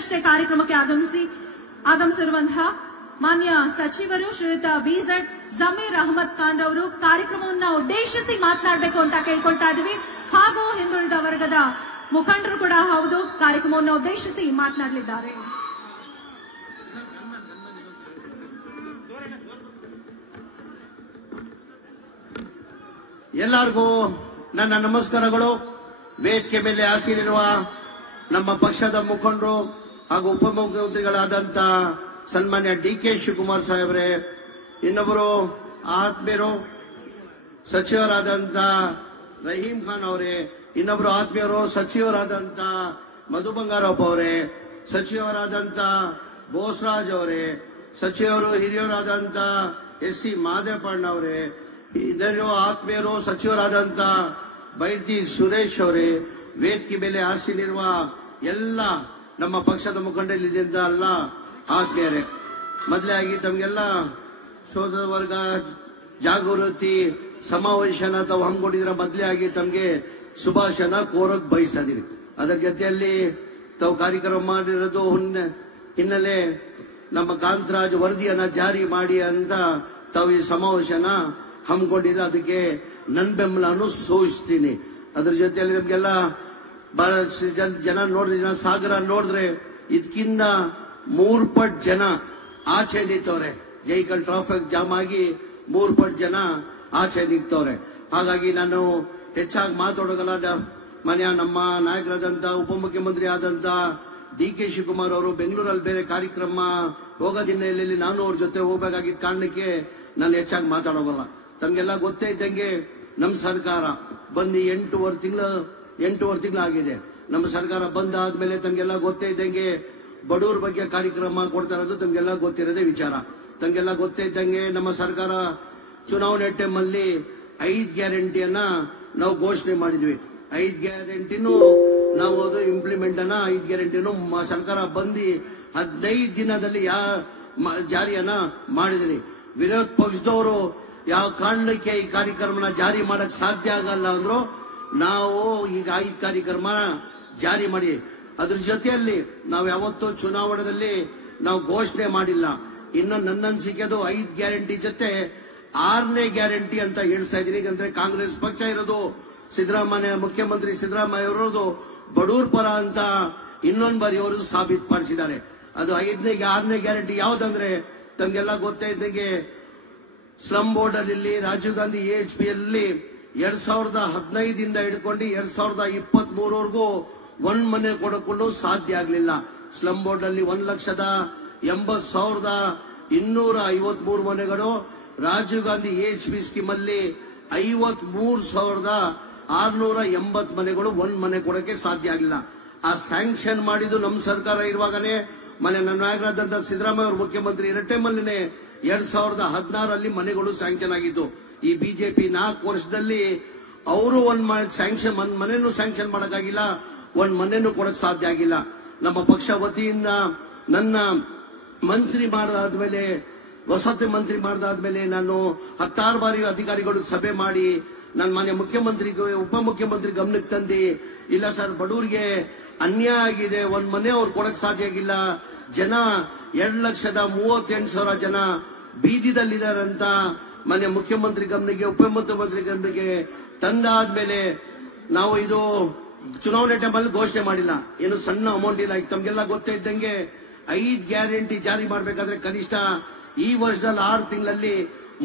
ಈಗಷ್ಟೇ ಕಾರ್ಯಕ್ರಮಕ್ಕೆ ಆಗಮಿಸಿರುವಂತಹ ಮಾನ್ಯ ಸಚಿವರು ಶ್ರೀಯುತ ಬಿಜೆಡ್ ಜಮೀರ್ ಅಹಮದ್ ಖಾನ್ ಅವರು ಕಾರ್ಯಕ್ರಮವನ್ನು ಉದ್ದೇಶಿಸಿ ಮಾತನಾಡಬೇಕು ಅಂತ ಕೇಳ್ಕೊಳ್ತಾ ಇದ್ದೀವಿ. ಹಾಗೂ ಹಿಂದುಳಿದ ವರ್ಗದ ಮುಖಂಡರು ಕೂಡ ಹೌದು ಕಾರ್ಯಕ್ರಮವನ್ನು ಉದ್ದೇಶಿಸಿ ಮಾತನಾಡಲಿದ್ದಾರೆ. ಎಲ್ಲರಿಗೂ ನನ್ನ ನಮಸ್ಕಾರಗಳು. ವೇದಿಕೆ ಮೇಲೆ ಆಸೀನಿರುವ ನಮ್ಮ ಪಕ್ಷದ ಮುಖಂಡರು ಹಾಗೂ ಉಪಮುಖ್ಯಮಂತ್ರಿಗಳಾದಂತ ಸನ್ಮಾನ್ಯ ಡಿ.ಕೆ. ಶಿವಕುಮಾರ್ ಸಾಹೇಬ್ರೆ, ಇನ್ನೊಬ್ಬರು ಆತ್ಮೀಯರು ಸಚಿವರಾದಂತ ರಹೀಂ ಖಾನ್ ಅವರೇ, ಇನ್ನೊಬ್ಬರು ಆತ್ಮೀಯರು ಸಚಿವರಾದಂತ ಮಧು ಬಂಗಾರಪ್ಪ ಅವರೇ, ಸಚಿವರಾದಂತ ಬೋಸರಾಜ್ ಅವರೇ, ಸಚಿವರು ಹಿರಿಯರಾದಂತ ಎಸ್.ಸಿ. ಮಾದೇವಣ್ಣ ಅವರೇ, ಇದರ ಆತ್ಮೀಯರು ಸಚಿವರಾದಂತ ಬೈರ್ತಿ ಸುರೇಶ್ ಅವರೇ, ವೇದಿಕೆ ಮೇಲೆ ಆಸೀನಿರುವ ಎಲ್ಲ ನಮ್ಮ ಪಕ್ಷದ ಮುಖಂಡರಿಂದ ಎಲ್ಲ ಆತ್ಮೀಯರೇ, ಮೊದಲಾಗಿ ತಮಗೆಲ್ಲ ಸೋದರ ವರ್ಗ ಜಾಗೃತಿ ಸಮಾವೇಶನ ತಾವು ಹಮ್ಮಿಕೊಂಡಿದ್ರ ಮೊದಲೇ ಆಗಿ ತಮಗೆ ಶುಭಾಶಯನ ಕೋರಕ್ ಬಯಸಿದಿರಿ. ಅದರ ಜೊತೆಯಲ್ಲಿ ತಾವು ಕಾರ್ಯಕ್ರಮ ಮಾಡಿರೋದು ಹಿನ್ನೆಲೆ ನಮ್ಮ ಕಾಂತರಾಜ್ ವರದಿಯನ್ನ ಜಾರಿ ಮಾಡಿ ಅಂತ ತಾವು ಈ ಸಮಾವೇಶನ ಹಮ್ಮಿಕೊಂಡಿದ್ರೆ ಅದಕ್ಕೆ ನನ್ನ ಬೆಂಬಲವನ್ನು ಸೂಚಿಸ್ತೀನಿ. ಅದ್ರ ಜೊತೆಯಲ್ಲಿ ನಮ್ಗೆಲ್ಲ ಬಹಳಷ್ಟು ಜನ ನೋಡಿದ್ರೆ ಸಾಗರ ನೋಡಿದ್ರೆ ಇದಕ್ಕಿಂತ 3 ಪಟ್ಟು ಜನ ಆಚೆ ನಿಂತವ್ರೆ. ಜೈಕಲ್ ಟ್ರಾಫಿಕ್ ಜಾಮ್ ಆಗಿ 3 ಪಟ್ಟು ಜನ ಆಚೆ ನಿಂತವ್ರೆ. ಹಾಗಾಗಿ ನಾನು ಹೆಚ್ಚಾಗಿ ಮಾತಾಡೋಗಲ್ಲ. ಮನೆಯ ನಮ್ಮ ನಾಯಕರಾದಂತ ಉಪಮುಖ್ಯಮಂತ್ರಿ ಆದಂತ ಡಿ.ಕೆ. ಶಿವಕುಮಾರ್ ಅವರು ಬೆಂಗಳೂರಲ್ಲಿ ಬೇರೆ ಕಾರ್ಯಕ್ರಮ ಹೋಗೋ ಹಿನ್ನೆಲೆಯಲ್ಲಿ ನಾನು ಅವ್ರ ಜೊತೆ ಹೋಗ್ಬೇಕಾಗಿದ್ದ ಕಾರಣಕ್ಕೆ ನಾನು ಹೆಚ್ಚಾಗಿ ಮಾತಾಡೋಗಲ್ಲ. ತಮ್ಗೆಲ್ಲ ಗೊತ್ತೇ ಇದ್ದಂಗೆ ನಮ್ಮ ಸರ್ಕಾರ ಬಂದು 8 ತಿಂಗಳಾಗಿದೆ. ನಮ್ಮ ಸರ್ಕಾರ ಬಂದಾದ್ಮೇಲೆ ತಮ್ಗೆಲ್ಲ ಗೊತ್ತೇ ಇದ್ದಂಗೆ ಬಡವ್ರ ಬಗ್ಗೆ ಕಾರ್ಯಕ್ರಮ ಕೊಡ್ತಾ ಇರೋದು ತಮ್ಗೆಲ್ಲ ಗೊತ್ತಿರೋದೇ ವಿಚಾರ. ತಮ್ಗೆಲ್ಲ ಗೊತ್ತೇ ಇದ್ದಂಗೆ ನಮ್ಮ ಸರ್ಕಾರ ಚುನಾವಣೆ ಟೈಮಲ್ಲಿ 5 ಗ್ಯಾರಂಟಿಯನ್ನ ನಾವು ಘೋಷಣೆ ಮಾಡಿದ್ವಿ. 5 ಗ್ಯಾರಂಟಿನೂ ನಾವು ಅದು ಇಂಪ್ಲಿಮೆಂಟ್ ಅನ್ನ 5 ಗ್ಯಾರಂಟಿನೂ ಸರ್ಕಾರ ಬಂದು 15 ದಿನದಲ್ಲಿ ಜಾರಿಯನ್ನ ಮಾಡಿದ್ರಿ. ವಿರೋಧ ಪಕ್ಷದವರು ಯಾವ ಕಾರಣಕ್ಕೆ ಈ ಕಾರ್ಯಕ್ರಮನ ಜಾರಿ ಮಾಡಕ್ ಸಾಧ್ಯ ಆಗಲ್ಲ ಅಂದ್ರು ನಾವು ಈಗ 5 ಕಾರ್ಯಕ್ರಮ ಜಾರಿ ಮಾಡಿ. ಅದ್ರ ಜೊತೆಯಲ್ಲಿ ನಾವು ಯಾವತ್ತೂ ಚುನಾವಣೆಯಲ್ಲಿ ನಾವು ಘೋಷಣೆ ಮಾಡಿಲ್ಲ. ಇನ್ನು ನನ್ನ ಅನಿಸಿಕೆ ಅದು 5 ಗ್ಯಾರಂಟಿ ಜೊತೆ 6ನೇ ಗ್ಯಾರಂಟಿ ಅಂತ ಹೇಳ್ತಾ ಇದೀನಿ. ಯಾಕಂದ್ರೆ ಕಾಂಗ್ರೆಸ್ ಪಕ್ಷ ಇರೋದು ಸಿದ್ದರಾಮಯ್ಯ, ಮುಖ್ಯಮಂತ್ರಿ ಸಿದ್ದರಾಮಯ್ಯ ಅವರದು ಬಡೂರ್ ಪರ ಅಂತ ಇನ್ನೊಂದು ಬಾರಿ ಅವರು ಸಾಬೀತುಪಡಿಸಿದ್ದಾರೆ. ಅದು 6ನೇ ಗ್ಯಾರಂಟಿ ಯಾವ್ದಂದ್ರೆ ತಮ್ಗೆಲ್ಲ ಗೊತ್ತೇ ಇದ್ದಂಗೆ ಸ್ಲಮ್ ಬೋರ್ಡ್ ಅಲ್ಲಿ ರಾಜೀವ್ ಗಾಂಧಿ AHP ಯಲ್ಲಿ 2015 ಹಿಡ್ಕೊಂಡು 2023ವರೆಗೂ 1 ಮನೆ ಕೊಡಕೊಂಡು ಸಾಧ್ಯ ಆಗ್ಲಿಲ್ಲ. ಸ್ಲಮ್ ಬೋರ್ಡ್ ಅಲ್ಲಿ 1,80,253 ಮನೆಗಳು, ರಾಜೀವ್ ಗಾಂಧಿ AHP ಸ್ಕೀಮ್ ಅಲ್ಲಿ 53,680 ಮನೆಗಳು 1 ಮನೆ ಕೊಡಕ್ಕೆ ಸಾಧ್ಯ ಆಗಿಲ್ಲ. ಆ ಸ್ಯಾಂಕ್ಷನ್ ಮಾಡಿದ್ದು ನಮ್ಮ ಸರ್ಕಾರ ಇರುವಾಗನೇ ನನ್ನ ನಾಯಕರಾದಂತ ಸಿದ್ದರಾಮಯ್ಯ ಅವರು ಮುಖ್ಯಮಂತ್ರಿ ಇರೋ ಟೈಮಲ್ಲಿ 2016 ಮನೆಗಳು ಸ್ಯಾಂಕ್ಷನ್ ಆಗಿದ್ದು. ಈ ಬಿಜೆಪಿ 4 ವರ್ಷದಲ್ಲಿ ಅವರು 1 ಮನೆನೂ ಸ್ಯಾಂಕ್ಷನ್ ಮಾಡಕ್ಕಾಗಿಲ್ಲ, 1 ಮನೆನೂ ಕೊಡಕ್ ಸಾಧ್ಯ ಆಗಿಲ್ಲ. ನಮ್ಮ ಪಕ್ಷ ವತಿಯಿಂದ ನನ್ನ ಮಂತ್ರಿ ಮಾಡಾದ್ಮೇಲೆ, ವಸತಿ ಮಂತ್ರಿ ಮಾಡಾದ್ಮೇಲೆ ನಾನು 16 ಬಾರಿ ಅಧಿಕಾರಿಗಳು ಸಭೆ ಮಾಡಿ ನನ್ನ ಮನೆ ಮುಖ್ಯಮಂತ್ರಿಗೂ ಉಪಮುಖ್ಯಮಂತ್ರಿ ಗಮನಕ್ಕೆ ತಂದಿ, ಇಲ್ಲ ಸರ್ ಬಡವರಿಗೆ ಅನ್ಯಾಯ ಆಗಿದೆ, 1 ಮನೆ ಅವ್ರು ಕೊಡಕ್ ಸಾಧ್ಯ ಆಗಿಲ್ಲ, ಜನ 2,38,000 ಜನ ಬೀದಿದಲ್ಲಿದ್ದಾರಂತ ಮನೆ ಮುಖ್ಯಮಂತ್ರಿ ಗಮನಿಗೆ ಉಪಮುಖ್ಯಮಂತ್ರಿ ಗಮನಿಗೆ ತಂದಾದ್ಮೇಲೆ ನಾವು ಇದು ಚುನಾವಣೆ ಟೈಮಲ್ಲಿ ಘೋಷಣೆ ಮಾಡಿಲ್ಲ. ಏನು ಸಣ್ಣ ಅಮೌಂಟ್ ಇಲ್ಲ. ತಮ್ಗೆಲ್ಲ ಗೊತ್ತೇ ಇದ್ದಂಗೆ 5 ಗ್ಯಾರಂಟಿ ಜಾರಿ ಮಾಡಬೇಕಾದ್ರೆ ಕನಿಷ್ಠ ಈ ವರ್ಷದಲ್ಲಿ 6 ತಿಂಗಳಲ್ಲಿ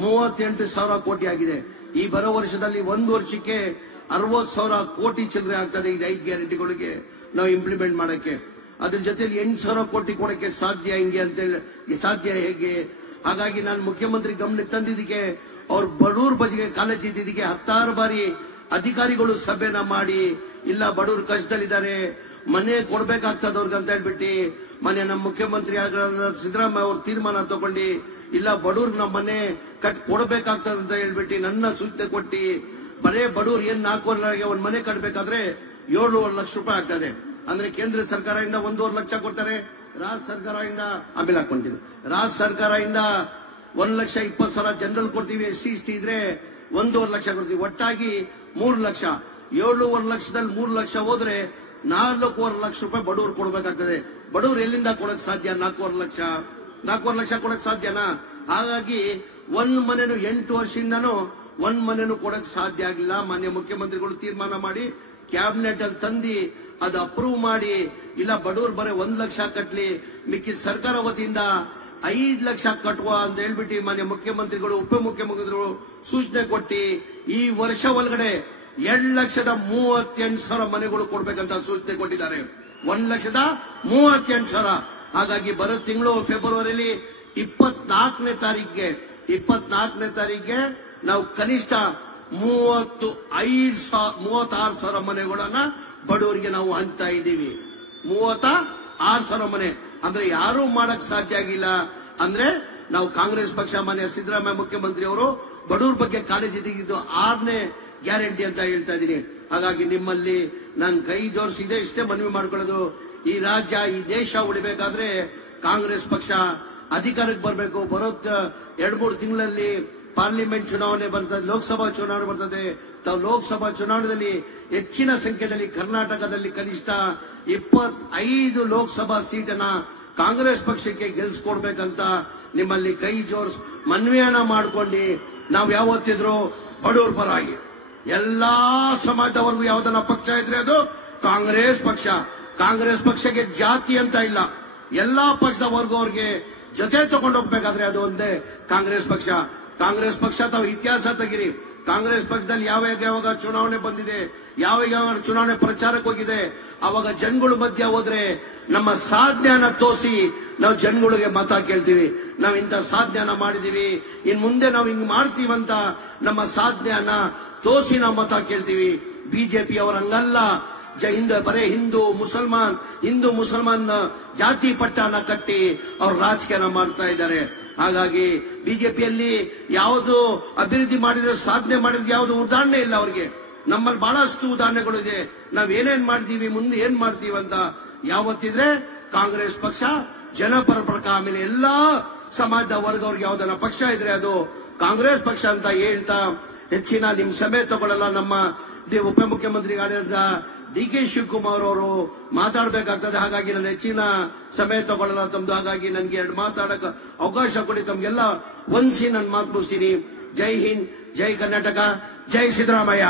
38,000 ಕೋಟಿ ಆಗಿದೆ. ಈ ಬರೋ ವರ್ಷದಲ್ಲಿ 1 ವರ್ಷಕ್ಕೆ 60,000 ಕೋಟಿ ಚಿಲ್ಲರೆ ಆಗ್ತದೆ. ಇದು 5 ಗ್ಯಾರಂಟಿಗಳಿಗೆ ನಾವು ಇಂಪ್ಲಿಮೆಂಟ್ ಮಾಡಕ್ಕೆ. ಅದ್ರ ಜೊತೆಲಿ 8,000 ಕೋಟಿ ಕೊಡಕ್ಕೆ ಸಾಧ್ಯ ಹಿಂಗೆ ಅಂತೇಳಿ ಸಾಧ್ಯ ಹೇಗೆ? ಹಾಗಾಗಿ ನಾನು ಮುಖ್ಯಮಂತ್ರಿ ಗಮನಕ್ಕೆ ತಂದಿದ್ದಕ್ಕೆ, ಅವ್ರ ಬಡವ್ರ ಬದಿಗೆ ಕಾಳಜಿದ್ದಕ್ಕೆ 16 ಬಾರಿ ಅಧಿಕಾರಿಗಳು ಸಭೆನ ಮಾಡಿ, ಇಲ್ಲ ಬಡವ್ರ ಕಷ್ಟದಲ್ಲಿದ್ದಾರೆ, ಮನೆ ಕೊಡ್ಬೇಕಾಗ್ತದ ಅವ್ರಿಗೆ ಅಂತ ಹೇಳ್ಬಿಟ್ಟು ನಮ್ಮ ಮುಖ್ಯಮಂತ್ರಿ ಆಗಿರೋ ಸಿದ್ದರಾಮಯ್ಯ ಅವ್ರ ತೀರ್ಮಾನ ತಗೊಂಡು, ಇಲ್ಲ ಬಡವ್ರಿಗೆ ನಮ್ಮ ಮನೆ ಕೊಡ್ಬೇಕಾಗ್ತದ ಅಂತ ಹೇಳ್ಬಿಟ್ಟು ನನ್ನ ಸೂಚನೆ ಕೊಟ್ಟು, ಬರೇ ಬಡವ್ರು ಏನ್ 4 ವರ್ಷಕ್ಕೆ 1 ಮನೆ ಕಟ್ಟಬೇಕಾದ್ರೆ 7,5 ಲಕ್ಷ ರೂಪಾಯಿ ಆಗ್ತದೆ. ಅಂದ್ರೆ ಕೇಂದ್ರ ಸರ್ಕಾರದಿಂದ 1,5 ಲಕ್ಷ ಕೊಡ್ತಾರೆ, ರಾಜ್ಯ ಸರ್ಕಾರದಿಂದ ಆಮೇಲೆ ಹಾಕೊಂತೀವಿ, ರಾಜ್ಯ ಸರ್ಕಾರದಿಂದ 1,20,000 ಜನರಲ್ ಕೊಡ್ತೀವಿ. SC ಇದ್ರೆ 1,5 ಲಕ್ಷ ಕೊಡ್ತೀವಿ. ಒಟ್ಟಾಗಿ 3 ಲಕ್ಷ. 7,5 ಲಕ್ಷದಲ್ಲಿ 3 ಲಕ್ಷ ಹೋದ್ರೆ 4,5 ಲಕ್ಷ ರೂಪಾಯಿ ಬಡವರು ಕೊಡ್ಬೇಕಾಗ್ತದೆ. ಬಡವರು ಎಲ್ಲಿಂದ ಕೊಡಕ್ ಸಾಧ್ಯ? 4.25 ಲಕ್ಷ ಕೊಡಕ್ ಸಾಧ್ಯನಾ? ಹಾಗಾಗಿ ಒಂದ್ ಮನೆನು 8 ವರ್ಷದಿಂದನೂ ಒಂದ್ ಮನೆನು ಕೊಡಕ್ ಸಾಧ್ಯ ಆಗಿಲ್ಲ. ಮಾನ್ಯ ಮುಖ್ಯಮಂತ್ರಿಗಳು ತೀರ್ಮಾನ ಮಾಡಿ ಕ್ಯಾಬಿನೆಟ್ ಅಲ್ಲಿ ತಂದಿ ಅದು ಅಪ್ರೂವ್ ಮಾಡಿ, ಇಲ್ಲ ಬಡವರು ಬರೀ 1 ಲಕ್ಷ ಕಟ್ಲಿ, ಮಿಕ್ಕಿದ ಸರ್ಕಾರ ವತಿಯಿಂದ 5 ಲಕ್ಷ ಕಟ್ಟುವ ಅಂತ ಹೇಳ್ಬಿಟ್ಟು ಮಾನ್ಯ ಮುಖ್ಯಮಂತ್ರಿಗಳು ಉಪಮುಖ್ಯಮಂತ್ರಿಗಳು ಸೂಚನೆ ಕೊಟ್ಟಿ ಈ ವರ್ಷ ಒಳಗಡೆ 2,38,000 ಮನೆಗಳು ಕೊಡ್ಬೇಕಂತ ಸೂಚನೆ ಕೊಟ್ಟಿದ್ದಾರೆ. 1,38,000. ಹಾಗಾಗಿ ಬರೋ ತಿಂಗಳು ಫೆಬ್ರವರಿಯಲ್ಲಿ 24ನೇ ತಾರೀಕಿಗೆ ನಾವು ಕನಿಷ್ಠ 36,000 ಮನೆಗಳನ್ನ ಬಡವರಿಗೆ ನಾವು ಹಂಚ್ತಾ ಇದ್ದೀವಿ. 36,000 ಮನೆ ಅಂದ್ರೆ ಯಾರು ಮಾಡಕ್ ಸಾಧ್ಯ ಆಗಿಲ್ಲ. ಅಂದ್ರೆ ನಾವು ಕಾಂಗ್ರೆಸ್ ಪಕ್ಷ ಮಾನ್ಯ ಸಿದ್ದರಾಮಯ್ಯ ಮುಖ್ಯಮಂತ್ರಿ ಅವರು ಬಡವರ ಬಗ್ಗೆ ಕಾಳಜಿ ತೆಗೆದು 6ನೇ ಗ್ಯಾರಂಟಿ ಅಂತ ಹೇಳ್ತಾ ಇದ್ದೀನಿ. ಹಾಗಾಗಿ ನಿಮ್ಮಲ್ಲಿ ನಾನು ಕೈ ಜೋಡಿಸಿದೆ ಇಷ್ಟೇ ಮನವಿ ಮಾಡ್ಕೊಳ್ಳೋದು, ಈ ರಾಜ್ಯ ಈ ದೇಶ ಉಳಿಬೇಕಾದ್ರೆ ಕಾಂಗ್ರೆಸ್ ಪಕ್ಷ ಅಧಿಕಾರಕ್ಕೆ ಬರಬೇಕು. ಬರೋ 2-3 ತಿಂಗಳಲ್ಲಿ ಪಾರ್ಲಿಮೆಂಟ್ ಚುನಾವಣೆ ಬರ್ತದೆ, ಲೋಕಸಭಾ ಚುನಾವಣೆ ಬರ್ತದೆ. ತಾವು ಲೋಕಸಭಾ ಚುನಾವಣೆಯಲ್ಲಿ ಹೆಚ್ಚಿನ ಸಂಖ್ಯೆಯಲ್ಲಿ ಕರ್ನಾಟಕದಲ್ಲಿ ಕನಿಷ್ಠ 25 ಲೋಕಸಭಾ ಸೀಟನ್ನ ಕಾಂಗ್ರೆಸ್ ಪಕ್ಷಕ್ಕೆ ಗೆಲ್ಸ್ಕೊಡ್ಬೇಕಂತ ನಿಮ್ಮಲ್ಲಿ ಕೈ ಜೋಡಿಸ್ ಮನವಿಯನ್ನ ಮಾಡ್ಕೊಂಡು ನಾವು ಯಾವತ್ತಿದ್ರು ಬಡವರ ಪರವಾಗಿ ಎಲ್ಲಾ ಸಮಾಜದವರೆಗೂ ಯಾವ್ದನ್ನ ಪಕ್ಷ ಇದ್ರೆ ಅದು ಕಾಂಗ್ರೆಸ್ ಪಕ್ಷ. ಕಾಂಗ್ರೆಸ್ ಪಕ್ಷಕ್ಕೆ ಜಾತಿ ಅಂತ ಇಲ್ಲ, ಎಲ್ಲಾ ಪಕ್ಷದ ವರ್ಗವ್ರಿಗೆ ಜೊತೆ ತಗೊಂಡು ಹೋಗ್ಬೇಕಾದ್ರೆ ಅದು ಒಂದೇ ಕಾಂಗ್ರೆಸ್ ಪಕ್ಷ. ಕಾಂಗ್ರೆಸ್ ಪಕ್ಷ ತಾವು ಇತಿಹಾಸ ತೆಗಿರಿ. ಕಾಂಗ್ರೆಸ್ ಪಕ್ಷದಲ್ಲಿ ಯಾವಾಗ ಚುನಾವಣೆ ಬಂದಿದೆ, ಯಾವಾಗ ಚುನಾವಣೆ ಪ್ರಚಾರಕ್ಕೆ ಹೋಗಿದೆ, ಅವಾಗ ಜನಗಳ ಮಧ್ಯ ಹೋದ್ರೆ ನಮ್ಮ ಸಾಧನೆಯನ್ನ ತೋರಿಸಿ ನಾವು ಜನಗಳಿಗೆ ಮತ ಕೇಳ್ತೀವಿ. ನಾವು ಇಂಥ ಸಾಧನೆಯನ್ನ ಮಾಡಿದೀವಿ, ಇನ್ ಮುಂದೆ ನಾವು ಹಿಂಗ್ ಮಾಡ್ತೀವಂತ ನಮ್ಮ ಸಾಧನೆಯನ್ನ ತೋರಿಸಿ ನಾವು ಮತ ಕೇಳ್ತೀವಿ. ಬಿಜೆಪಿ ಅವರ ಹಂಗಲ್ಲ, ಬರೇ ಹಿಂದೂ ಮುಸಲ್ಮಾನ್ ಜಾತಿ ಪಟ್ಟನ ಕಟ್ಟಿ ಅವ್ರು ರಾಜಕೀಯ ಮಾಡ್ತಾ ಇದ್ದಾರೆ. ಹಾಗಾಗಿ ಬಿಜೆಪಿಯಲ್ಲಿ ಯಾವುದು ಅಭಿವೃದ್ಧಿ ಮಾಡಿರೋ ಸಾಧನೆ ಮಾಡಿರೋದು ಯಾವುದು ಉದಾಹರಣೆ ಇಲ್ಲ ಅವ್ರಿಗೆ. ನಮ್ಮಲ್ಲಿ ಬಹಳಷ್ಟು ಉದಾಹರಣೆಗಳು ಇದೆ. ನಾವ್ ಏನೇನ್ ಮಾಡ್ತೀವಿ, ಮುಂದೆ ಏನ್ ಮಾಡ್ತೀವಿ ಅಂತ ಯಾವತ್ತಿದ್ರೆ ಕಾಂಗ್ರೆಸ್ ಪಕ್ಷ ಜನಪರ ಪಕ್ಷ. ಆಮೇಲೆ ಎಲ್ಲಾ ಸಮಾಜದ ವರ್ಗವ್ರಿಗೆ ಯಾವ್ದನ್ನ ಪಕ್ಷ ಇದ್ರೆ ಅದು ಕಾಂಗ್ರೆಸ್ ಪಕ್ಷ ಅಂತ ಹೇಳ್ತಾ ಹೆಚ್ಚಿನ ನಿಮ್ ಸಮಯ ತಗೊಳ್ಳಲ್ಲ. ನಮ್ಮ ಉಪಮುಖ್ಯಮಂತ್ರಿಗಳಾದ ಡಿ ಕೆ ಶಿವಕುಮಾರ್ ಅವರು ಮಾತಾಡಬೇಕಾಗ್ತದೆ. ಹಾಗಾಗಿ ನಾನು ಹೆಚ್ಚಿನ ಸಮಯ ತಗೊಳ್ಳಲ್ಲ ತಮ್ದು. ಹಾಗಾಗಿ ನನ್ಗೆ 2 ಮಾತಾಡಕ್ ಅವಕಾಶ ಕೊಡಿ. ತಮ್ಗೆಲ್ಲ ಒಂದ್ಸಿ ನಾನು ಮಾತು ಮುಗಿಸ್ತೀನಿ. ಜೈ ಹಿಂದ್, ಜೈ ಕರ್ನಾಟಕ, ಜೈ ಸಿದ್ದರಾಮಯ್ಯ.